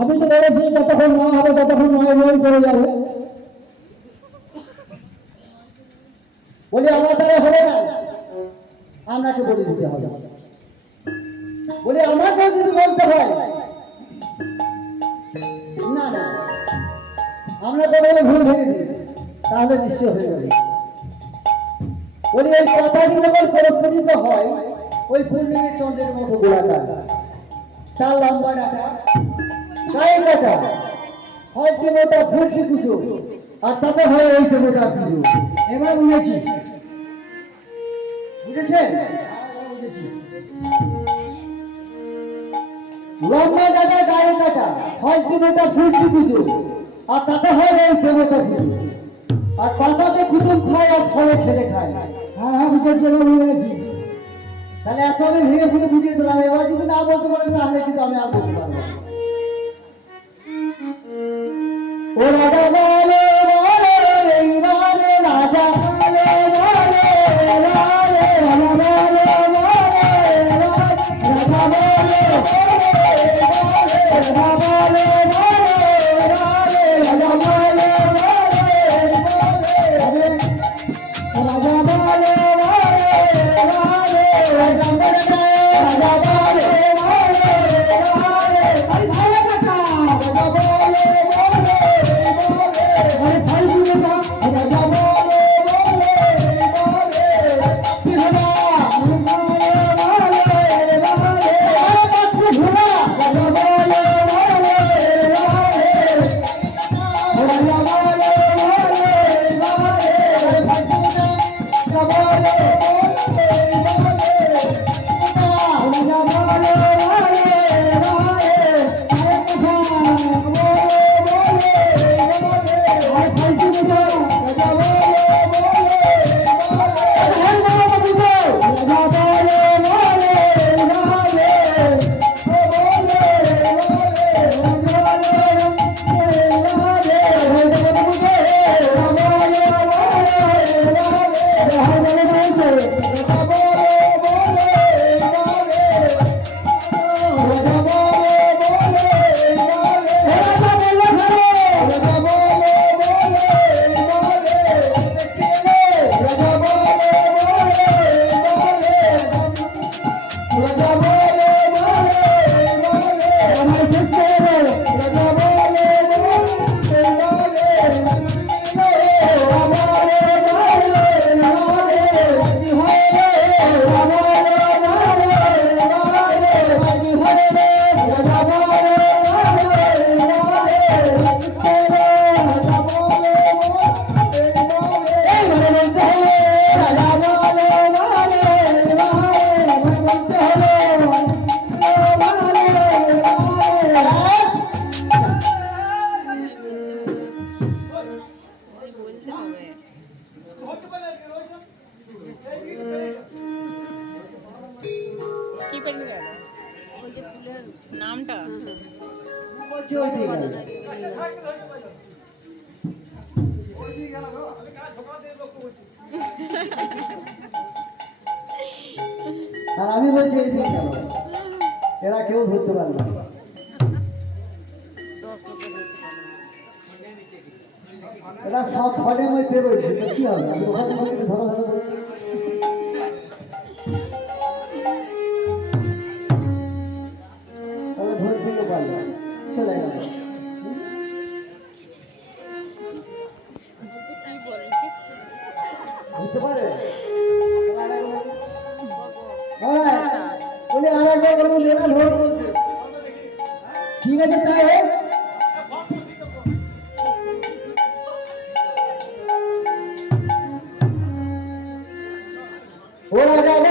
আমি তো বলেছি যতক্ষণ না হবে ততক্ষণ নয় নয় করে যাবে। বলি আমার দ্বারা হবে না, আপনাকে বলে দিতে হবে। বলি আমাকেও যদি বলতে হয় না না আমরা বলে ভুল ভেঙে দিই তাহলে নিশ্চয় হয়ে যাবে। বলি এই কথাটি যখন প্রস্ফুটিত হয় ওই পূর্ণিমের চন্দ্রের মতো গোলাকার, তার লম্বা ডাটা গায়ে কাটা হয় দেবতা ফুলকি পুজো আর তাতে হয় এই দেবতা পুজো। এবার বুঝেছি, বুঝেছেন? লম্বা ডাটা গায়ে কাটা হয় দেবতা ফুলকি পুজো আর তাতে হয় এই দেবতা পুজো। আর পাতাতে কুটুম খায় আর ফলে ছেলে খায়। হ্যাঁ হ্যাঁ বুঝেছি, এবার বুঝেছি। তাহলে এত আমি ভেঙে ফুটে বুঝিয়ে দিলাম। এবার যদি না বলতে পারেন তাহলে কিন্তু আমি আর বলতে পারবো না। ও রাজা বলে বলে এইবারে রাজা বলে বলে বলে রাজা বলে বলে রাজা বলে রাজা বলে রাজা বলে নামটা আর আমি বলছি এই দিন কেন এরা কেউ ধরতে পারবে না। এরা সব ফলের মধ্যে রয়েছে তো কি হবে, আমি ওখানে ধরো ধরো বলছি। ধরে থেকে পারলো চলে গেল। হতে পারে ওরা ধর বলছে। ঠিক আছে তাই হোক। ওরা যাবে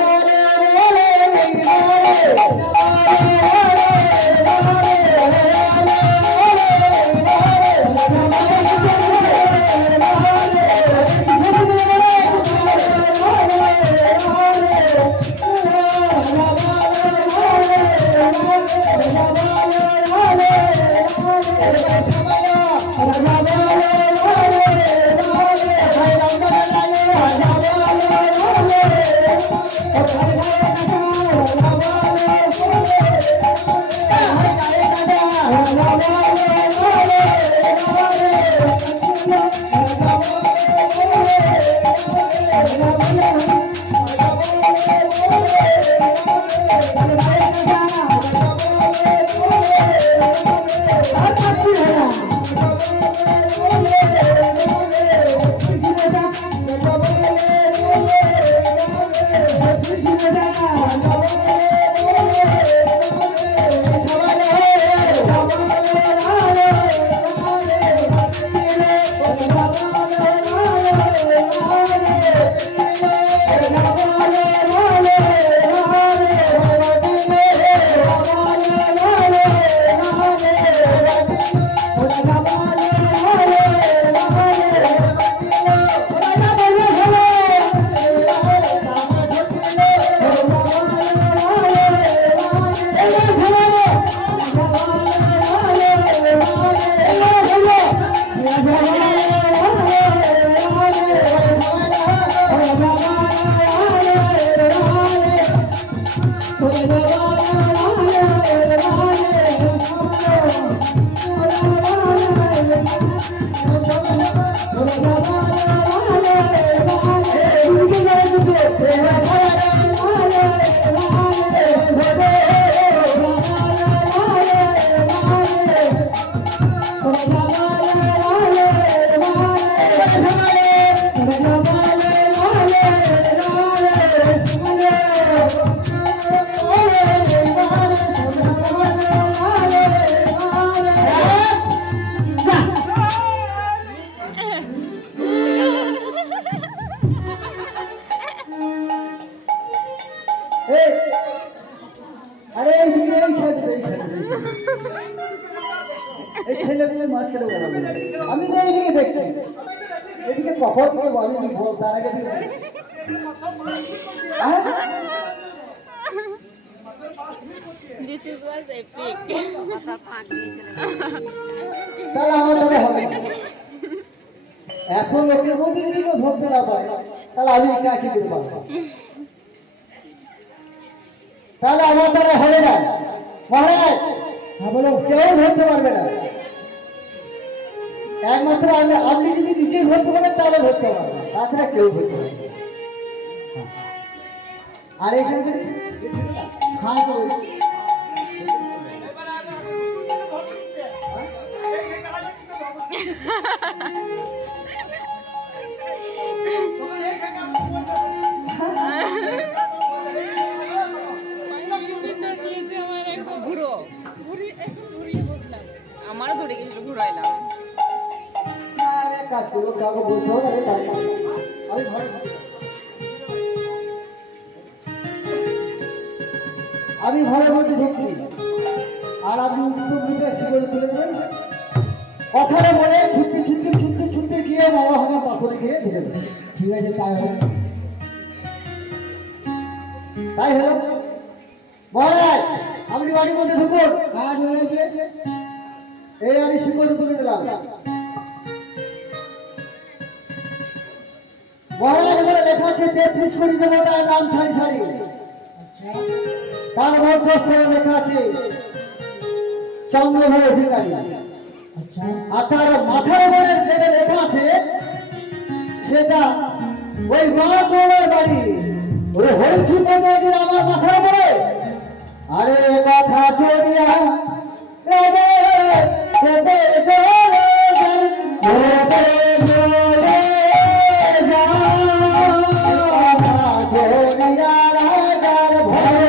আরে এইদিকে এই খেতে এই ছেলেগুলো মাছ খেলে আমি তো এইদিকে দেখছি এদিকে কখন থেকে বলেনি বল তার আগে This is was epic. তাহলে আমার তবে হবে এত লোকের মধ্যে যদি কেউ ধরতে না পারে তাহলে আমি একা কি করতে পারবো তাহলে আমার দ্বারা হবে না মহারাজ হ্যাঁ বলো। কেউ ধরতে পারবে না একমাত্র আপনি যদি নিজে ধরতে পারেন তাহলে ধরতে পারবেন তাছাড়া কেউ ধরতে পারবে না। আর এখানে হ্যাঁ আমারও ধরে গেছিল ঘুরাইলাম কাজ করবো কাউকে বলতে হবে না আমি ঘরে আমি ঘরের মধ্যে ঢুকছি আর আপনি উত্তর দিকে শিকড় তুলে দেবেন কথাটা বলে ছুটতে গিয়ে মামা ভাঙা পাথরে গিয়ে ঢুকে দেবেন ঠিক আছে তাই হোক। তাই হলো মহারাজ আপনি বাড়ির মধ্যে ঢুকুন কাজ হয়েছে। এই আমি শিকড় তুলে দিলাম মহারাজ বলে লেখা আছে 33 কোটি দেবতার নাম ছাড়ি ছাড়ি তার মধ্যস্থলে লেখা আছে চন্দ্রভাবে অধিকারী আচ্ছা আর তার মাথার উপরে যেটা লেখা আছে সেটা ওই মা গৌড়ের বাড়ি ওরে হয়েছি পঞ্চায়েতের আমার মাথার উপরে আরে কথা ছড়িয়া রাজে দেবে জলে জল দেবে জলে জল ছড়িয়া রাজার ভয়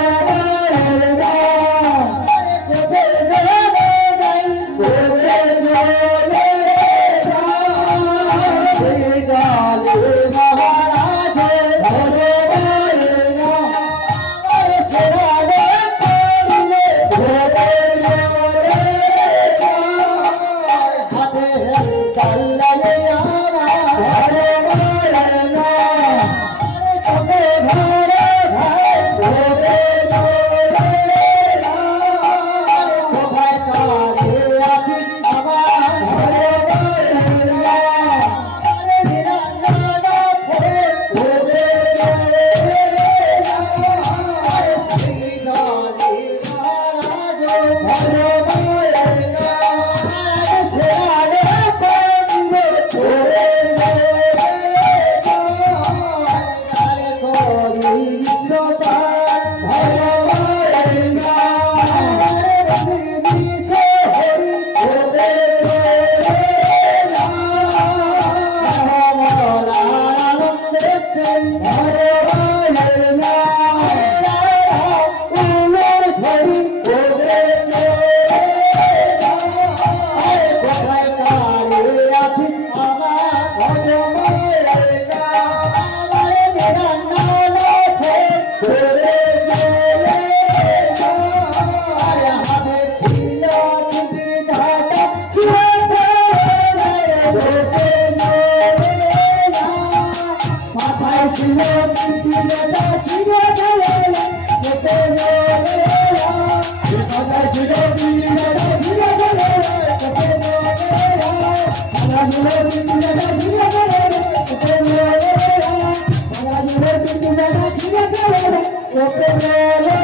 ওকে বলে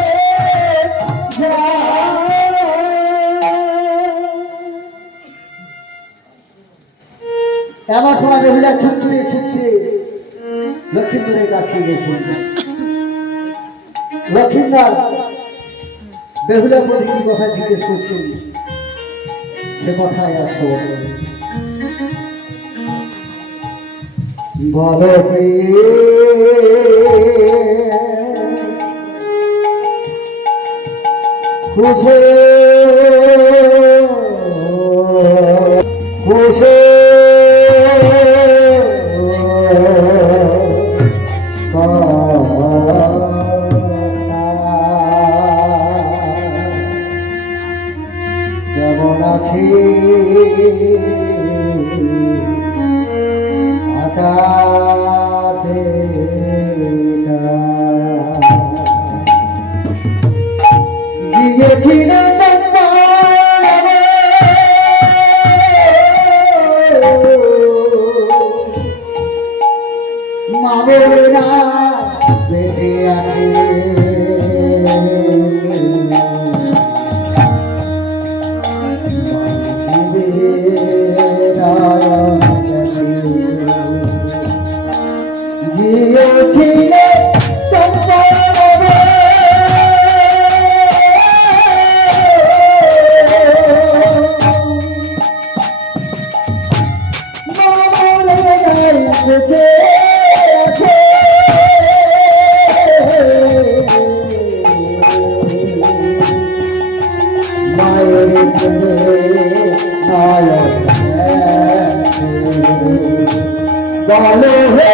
এমন সময় বেহুলা ছুটছে ছুটছে লক্ষ্মীন্দরের কাছে গেছে। লক্ষ্মীন্দর বেহুলার প্রতি কি কথা জিজ্ঞেস করছেন সে কথায় আসো। বলো খুশে খুশে কেমন আছি আকাশে গিয়েছিল চম্পারণে মা বলে না বেঁচে আছে গিয়েছিল চম্পারণে মা বলে না বেঁচে আছে মায়ের বলো হে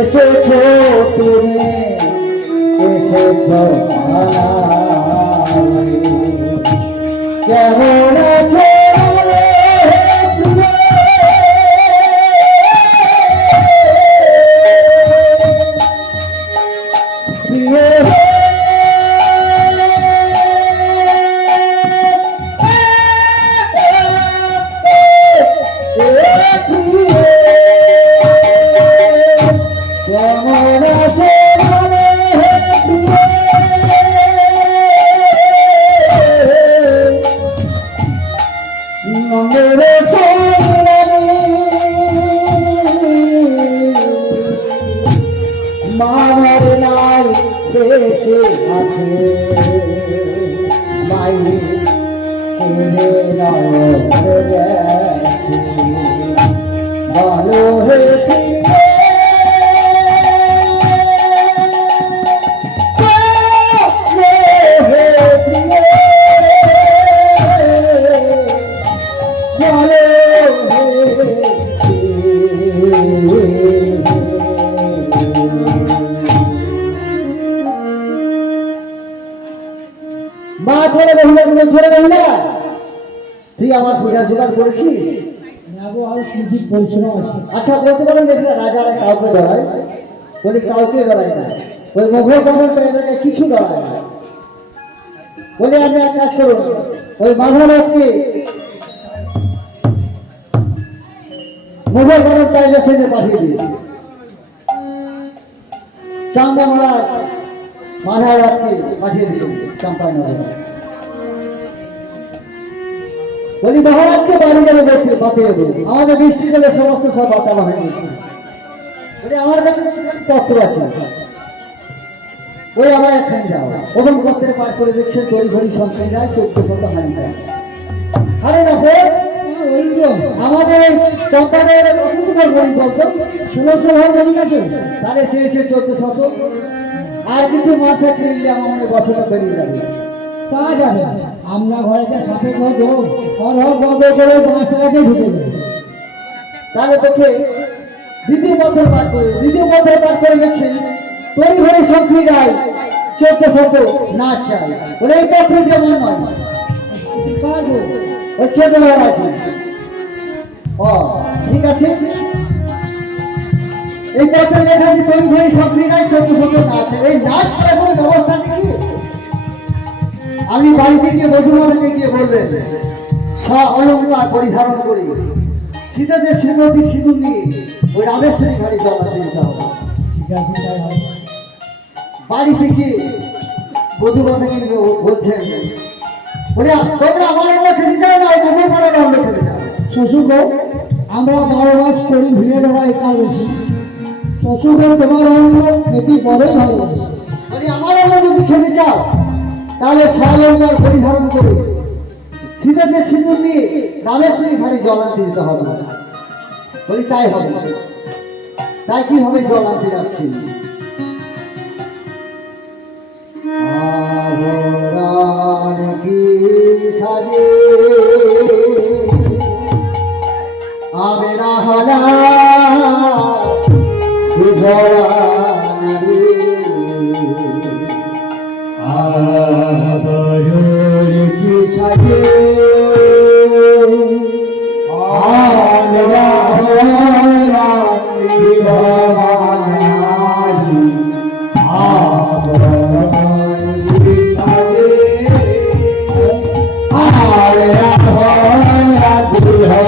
এসেছ তুমি এসেছ কেমন আছো কেমন আছে মামার নাই বেঁচে আছে মাই কেড়ে নয় গেছে ভালো হয়েছে মা করে বেহুলা ছেড়ে বেহুলা তুই আমার পূজা জোগাড় করেছিস আচ্ছা বলতে পারেন দেখলে রাজারা কাউকে ডরায় বলি কাউকে ডরায় না ওই মুঘল বাজার পেয়ে কিছু ডরায় না বলে আমি এক কাজ করুন ওই মাধবকে মুঘল বাজার পেয়ে সেজে পাঠিয়ে দিই চান্দা মহারাজ মাধারাজকে পাঠিয়ে দিল চাম্পানগরে বলি মহারাজকে বাড়ি গেলে পাঠিয়ে দেবো আমাদের বৃষ্টি জলে সমস্ত সব বাতাবা হয়ে গেছে বলি আমার কাছে পত্র আছে ওই আমার একখানি যাও প্রথম পত্রে পাঠ করে দেখছে তরি ঘড়ি সংখ্যায় যায় 1400 হারি যায় আরে দেখো আমাদের চম্পানগরে কত সুন্দর গড়ি বলতো 1600 ঘর গড়ি আছে তাহলে চেয়েছে 1400 আর কিছু মাসে কিনলে আমার বছরটা বেরিয়ে যাবে। তা যাবে আমরা ঘরে যে সাপে ধরবো অরহ বন্ধ করে 5 টাকাতে ঢুকে যাবে। তাহলে তোকে দ্বিতীয় পত্র পাঠ করে গেছে তৈরি ঘরে সংস্কৃতি গায় শত নাচ চাই বলে এই পত্র যেমন নয় কি পারবো ওই ছোট বড় আছে। ও ঠিক আছে, এই পত্রে লেখা আছে তৈরি ঘরে সংস্কৃতি গায় শত নাচ। এই নাচ করার কোনো ব্যবস্থা আছে কি? আপনি বাড়িতে গিয়ে বধূমাতাকে গিয়ে বলবেন অলঙ্কার পরিধারণ করে শীততে শ্রীমতী সিঁদুর নিয়ে ওই রামেশ্বরী ঘাটে জলাতে যেতে হবে। ঠিক আছে তাই হবে। বাড়িতে গিয়ে বধূমাতাকে বলছেন বলে তোমরা আমার আমরা খেতে চাও না ওই বধুর পাড়ার আমরা খেতে চাও। শ্বশুর আমরা 12 মাস করি ভিড়ে ধরা একাদশী শ্বশুর তোমার অন্য খেতে পরেই ভালোবাসি। বলে আমার আমরা যদি খেতে চাও তাহলে অলঙ্কার পরিধারণ করে শীততে সিঁদুর নিয়ে রামেশ্বরী ঘাটে জল আনতে যেতে হবে। বলি তাই হবে। তাই কি হবে জল আনতে যাচ্ছি। আবরার কি সাজে আবেরা হলা বিধরা নারী আবরার কি সাজে আবেরা হলা বিধরা নারী আবরার কি সাজে আবেরা হলা বিধরা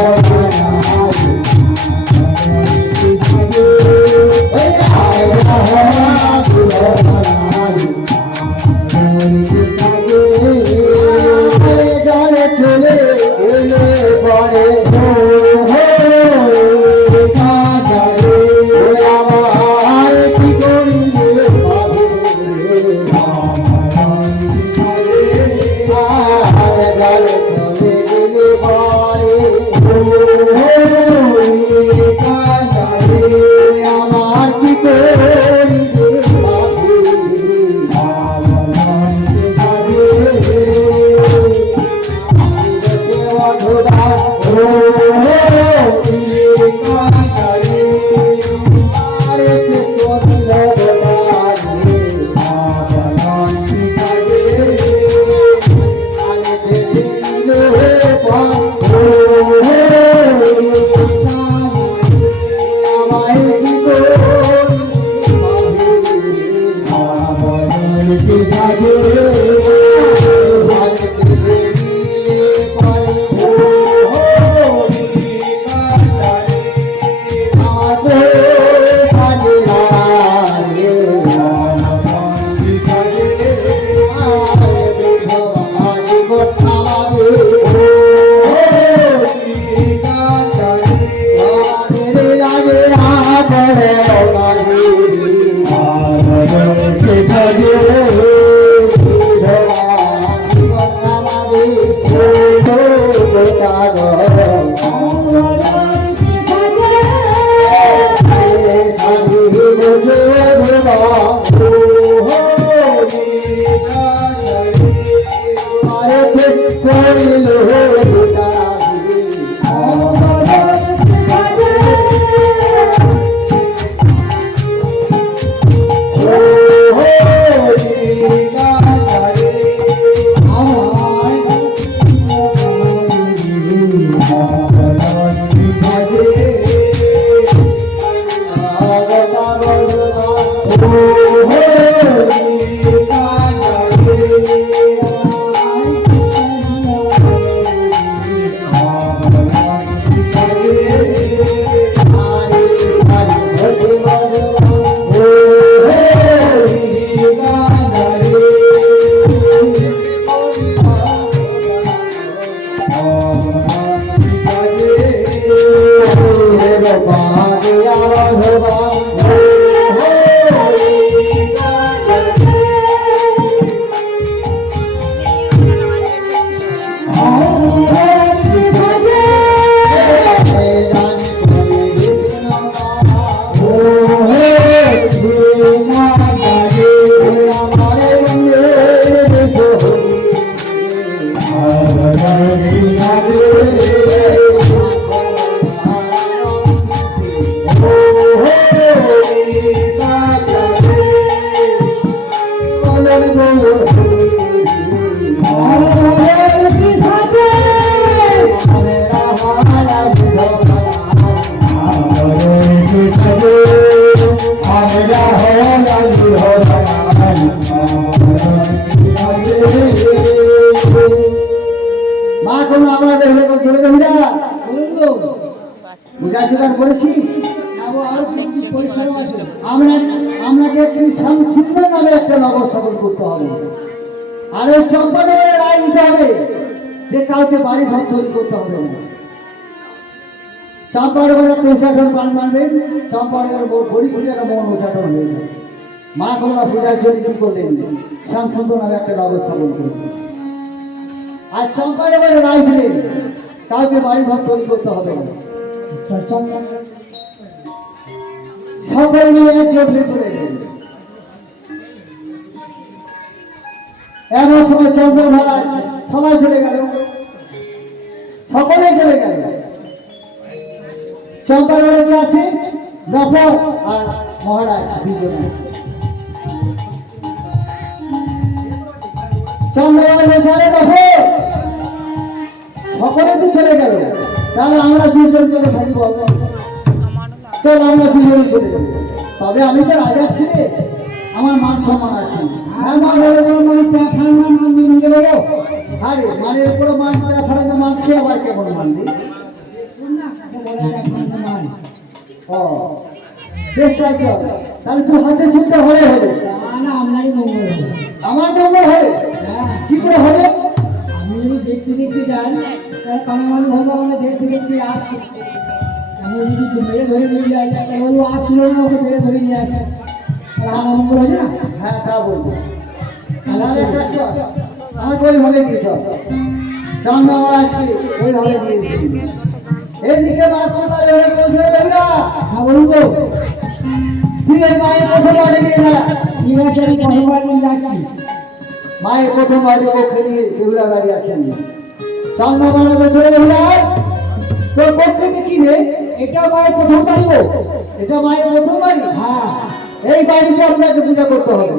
Oh মা কোনো আমার দেখলে চলে যাবি না বলুন তো বুঝা জোগাড় করেছিস আবো আর কিছু পরিশ্রম আছে আপনাকে একটি সংক্ষিপ্ত নামে একটা নগর স্থাপন করতে হবে আর ওই চম্পানগরের রায় দিতে হবে যে কাউকে বাড়ি ঘর তৈরি করতে হবে না চম্পানগরে পৌঁছাটন পান মানবেন চম্পানগর গড়ি খুঁজে একটা মন উচ্চাটন হয়ে যায় মা কমলা পূজার জন্য কি করলেন সংক্ষিপ্ত নামে একটা নগর স্থাপন করলেন আর চম্পানগরে রায় দিলেন কাউকে বাড়ি ঘর তৈরি করতে হবে না সকলে মিলে চলতে চলে গেলেন এমন সময় চন্দ্র মহারাজ সবাই চলে গেল সকলে চলে গেল চম্পানগরে কি আছে নফর আর মহারাজ দুজন আছে চন্দ্রবাবু বলছে আরে নফর সকলে তো চলে গেল তাহলে আমরা দুজন চলে থাকি বলবো চল আমরা দুজনে চলে যাবো তবে আমি তো রাজার ছেলে আমার মান সম্মান আছে আরে মানের উপরে মান ফেরানো মান সে আবার কেমন মানবে ও বেশ তাই চল তাহলে তুই হাতে শুনতে হলে হবে আমার মঙ্গল হবে কি করে হবে আমি যদি দেখতে দেখতে যাই তাহলে কামাল ধর্ম আমরা দেখতে দেখতে আসছি আমি যদি মেরে ধরে নিয়ে যাই তাহলে বলবো আসছিল না ওকে মেরে ধরে নিয়ে আসে আমার মঙ্গল হয় না হ্যাঁ তা বলবো তাহলে একটা চল আমাকে ওইভাবে দিয়ে চল চন্দ্র মহারাজকে ওইভাবে দিয়েছি এদিকে মা তোমার পৌঁছে যাবি না হ্যাঁ বলুন তো তুই এই মায়ের প্রথম বাড়ি নিয়ে যা ঠিক আছে আমি কতবার নিয়ে যাচ্ছি মায়ের প্রথম বাড়ি ওকে নিয়ে বেহুলা দাঁড়িয়ে আছেন চন্দ্র মহারাজ চলে বেহুলা তোর কোথ থেকে কি রে এটা মায়ের প্রথম বাড়ি গো এটা মায়ের প্রথম বাড়ি হ্যাঁ এই বাড়িতে আপনাকে পূজা করতে হবে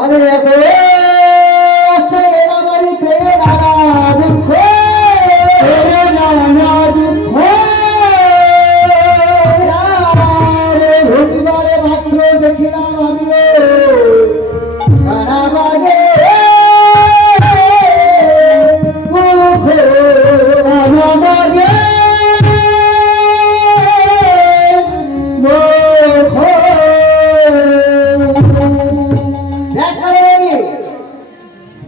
আরে এত আস্তে এরা বাড়িতে নানা দুঃখ নানা দুঃখ রবিবারে মাত্র দেখিলাম আমিও নানা বাজে মুখ নানা বাজে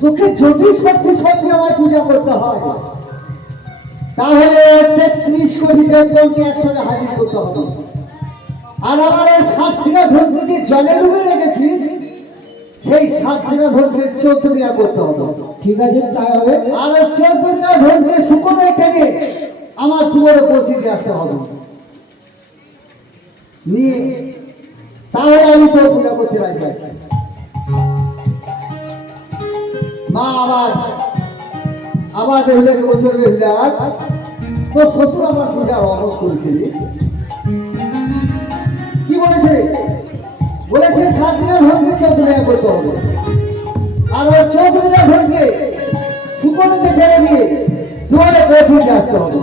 তোকে যদি সত্যি সত্যি আমায় পূজা করতে হয় তাহলে ৩৩ কোটি দেবদেবকে একসঙ্গে হাজির করতে হবে আর আমার ওই ৭ দিনা ধরতে যে জলে ডুবে রেখেছিস সেই ৭ দিনা ধরতে ১৪ দিনা করতে হবে ঠিক আছে তাই হবে আর ওই ১৪ দিনা ধরতে শুকনো থেকে আমার দুয়ারে পৌঁছে দিয়ে আসতে হবে নিয়ে তাহলে আমি তোর পূজা করতে রাজি আছি মা আবার বেহুলাকে বছর বেহুলা তোর শ্বশুর আমার পূজার অবরোধ করেছিল কি বলেছে বলেছে ৭ দিনের ধনকে ১৪ দিনা করতে হবে আর ওই ১৪ দিনের ধনকে শুকনোতে ছেড়ে দিয়ে দুয়ারে পৌঁছে দিয়ে আসতে হবে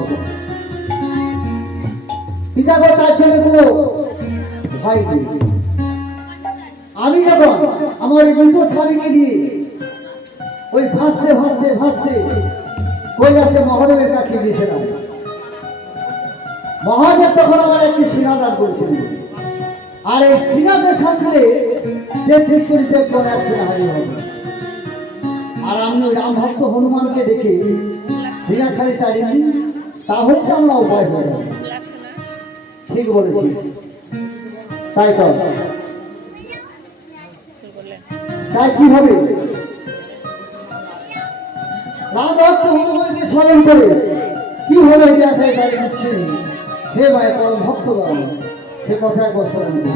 পিতাকে তার জন্য কোনো ভয় নেই আমি যখন আমার এই বন্ধু স্বামীকে নিয়ে ওই ভাসতে ভাসতে ভাসতে কৈলাসে মহাদেবের কাছে গিয়েছিলাম মহাদেব তখন আমার একটি সিংহা দান করেছিলেন আর এই সিংহাকে সাথে ৩৩ কোটি দেবগণ একসঙ্গে হাজির হবে আর আমি ওই রাম ভক্ত হনুমানকে ডেকে দিনাখালি তাড়িয়ে দিই তাহলে তো আমরা উপায় হয়ে যাবে ঠিক বলেছিস তাই তো তাই কি হবে রাম ভক্ত হনুমানকে স্মরণ করে কি হলো দিনাখালি তাড়িয়ে দিচ্ছে হে ভাই পরম ভক্ত গণ সে কথা একবার স্মরণ করি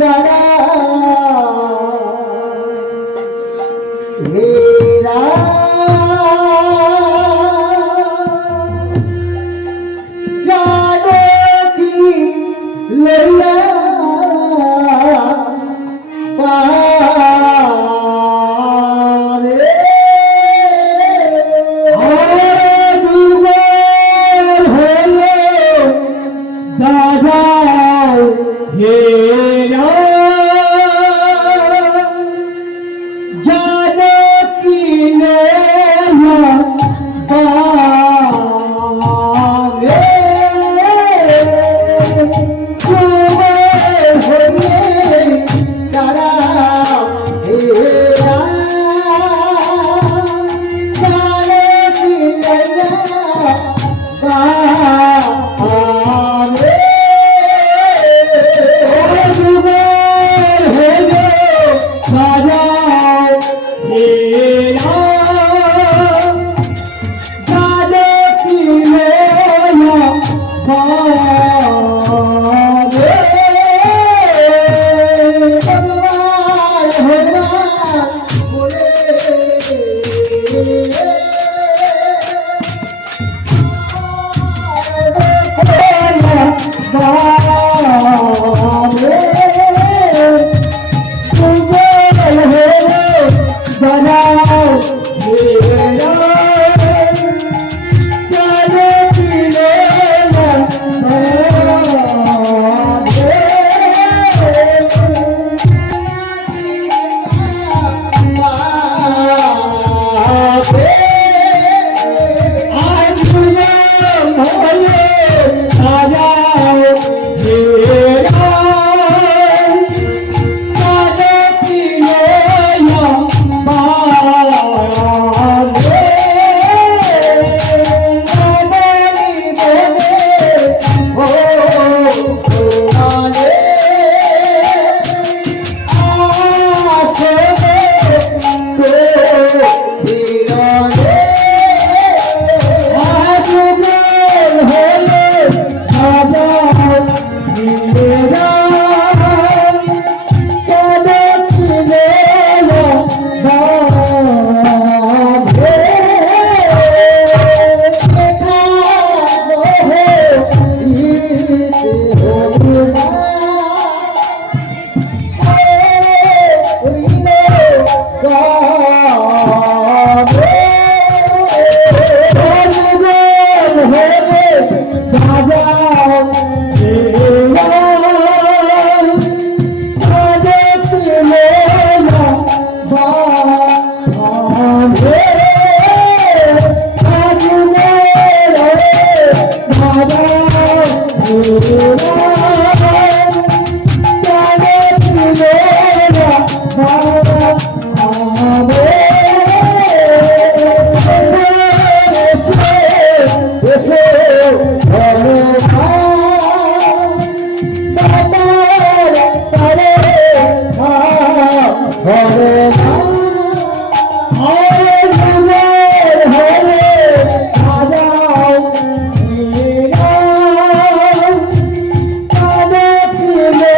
দাঁড়া হরে রাম হরে রাম হরে সাজাও রাম কানে ছিলে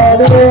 বাঁধে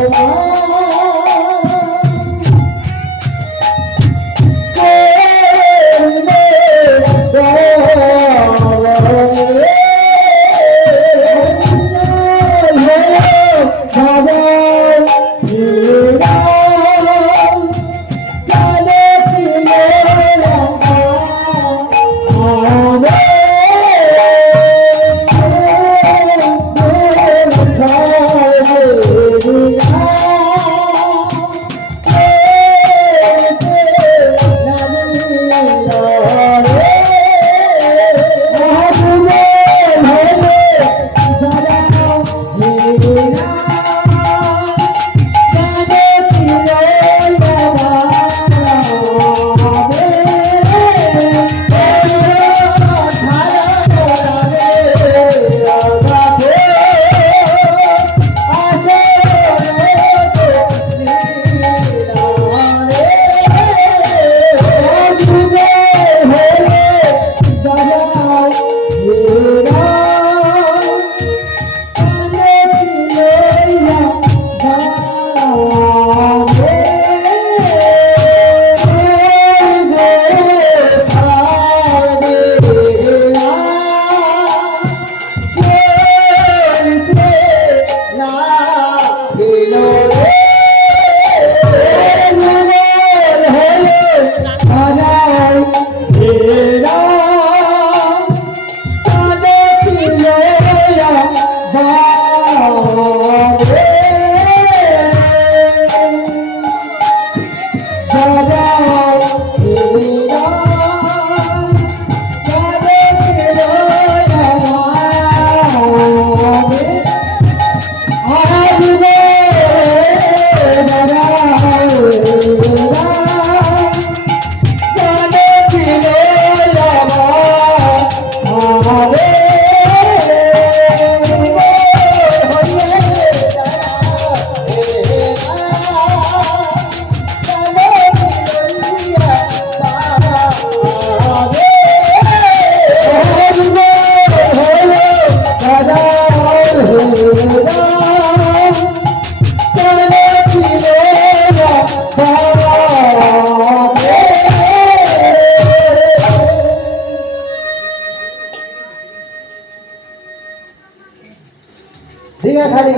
খালি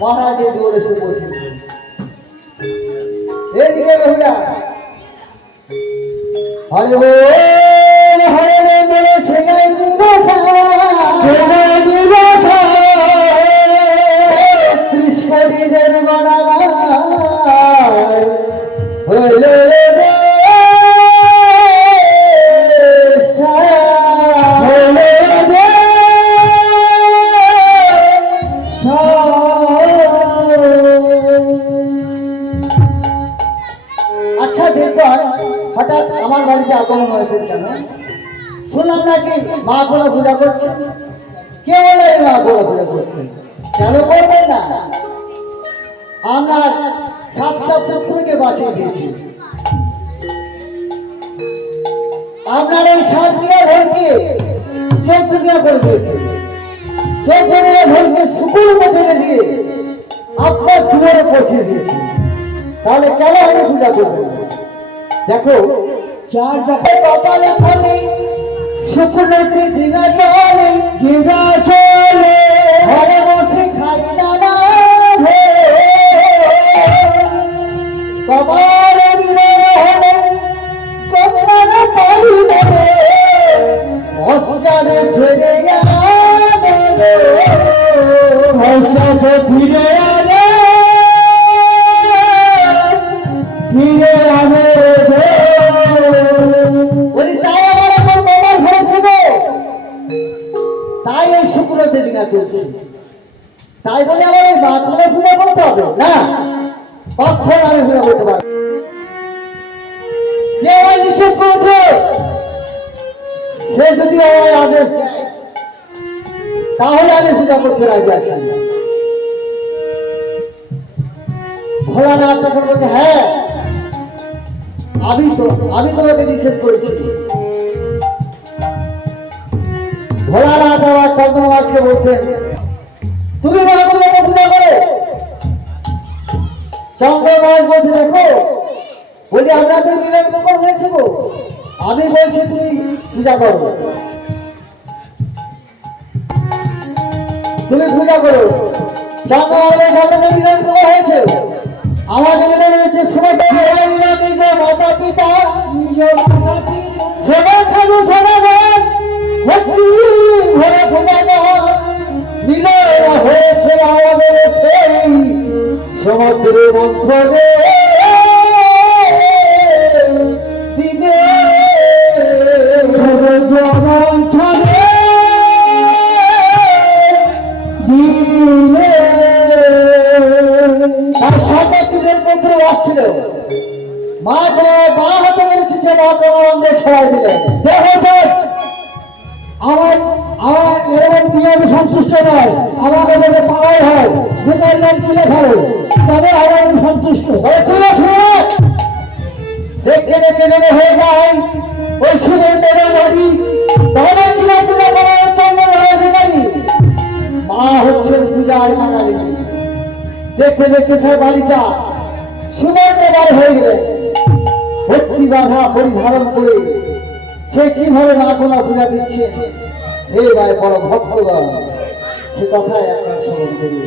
মহারাজের দৌড়ে এসে বসে এদিকে বেহুলা হরে বল হরে রাম বলে সেগাই দুর্গা কৃষ্ণদের গণাগায় হইলে হঠাৎ আমার বাড়িতে আগমন হয়েছে কেন? শুনলাম নাকি মা বলে পূজা করছে। কে বলে মা বলে পূজা করছে? কেন করবেন না? আমার 7টা পুত্রকে বাঁচিয়ে দিয়েছি। আপনার এই 7 দিয়া ধনকে 14 দিয়া করে দিয়েছে। 14 ধনকে শুকুর ফেলে দিয়ে আপনার দুয়ারে পৌঁছে দিয়েছে। তাহলে কেন আমি পূজা করবেন? দেখো 4 জায়গায় কপালে ফলে শুকুরতে দিগা চলে ঘরে বসে খাই না কপালে হলে কপালে পাই বলে অসারে ধরে চলছে, তাই বলে আমার এই বাথরুমে পূজা করতে হবে না? কখন আমি পূজা করতে পারবো? যে আমায় নিষেধ করেছে সে যদি আমায় আদেশ দেয় তাহলে আমি পূজা করতে রাজি আছি। ভোলানাথ তখন বলছে, হ্যাঁ আমি তোমাকে নিষেধ করেছি। ভোলানাথ আবার চন্দ্রমাজকে বলছেন, তুমি মহাপুজাকে পূজা করো। চন্দ্রমাজ বলছে, দেখো বলি আপনাদের মিলন কখন হয়েছে গো, আমি বলছি তুমি পূজা করো, তুমি পূজা করো। চন্দ্রমাজ বলছে, আপনাদের মিলন কখন হয়েছে? আমাদের মিলন হয়েছে সময় নিজ মাতা পিতা সেবা সাধু সদাগর ভক্তি ভরে পূজা মিলন হয়েছে আমাদের সেই সমুদ্রের মন্থনে দিনে মন্থনে দিনে। তার সন্তানের মন্ত্র আসছিল, মা তোমার মা হাতে করেছে, সে মা তোমার অন্ধে ছড়াই দিলেন। আমার আমার এরকম দিয়ে আমি সন্তুষ্ট নয়, আমাকে যদি পাওয়াই হয় ভূতের নাম তুলে ফেলো, তবে আমার সন্তুষ্ট। তুলে শুনে দেখতে দেখতে যেন হয়ে যায় ওই শিবের দেবের বাড়ি, তাহলে কিনা পূজা করা চন্দ্রমায়ের বাড়ি। মা হচ্ছে পূজার বাঙালি। দেখতে দেখতে সে বাড়িটা শিবের দেবার হয়ে গেলেন। ভক্তি বাধা পরিধারণ করে সে কিভাবে না কোনো পূজা দিচ্ছে, হে ভাই বড় ভক্তগণ, সে কথায় আপনার স্মরণ করি।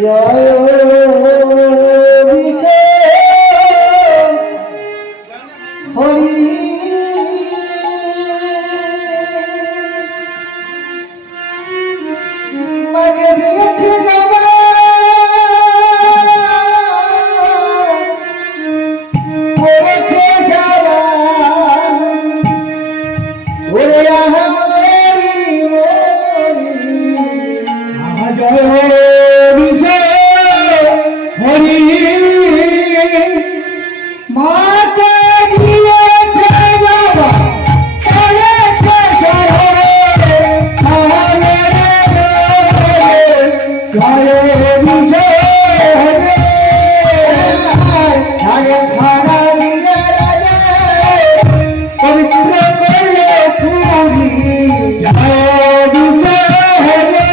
জয় বিশে হরি মাকে দিয়েছে জমা পড়েছে সারা ওরে আহা জয় বিজয় হরি মাকে দিয়েছে বাবা করেছে সরলে তাহলে জয় বিজয় হরি আগে ছাড়া দিয়ে রাজা পবিত্র করলে পুরী জয় বিজয় হরি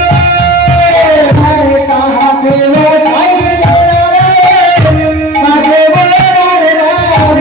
তাহাতে সাই মাকে বলার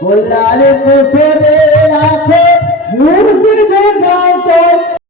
গোলার কোসরে রাখো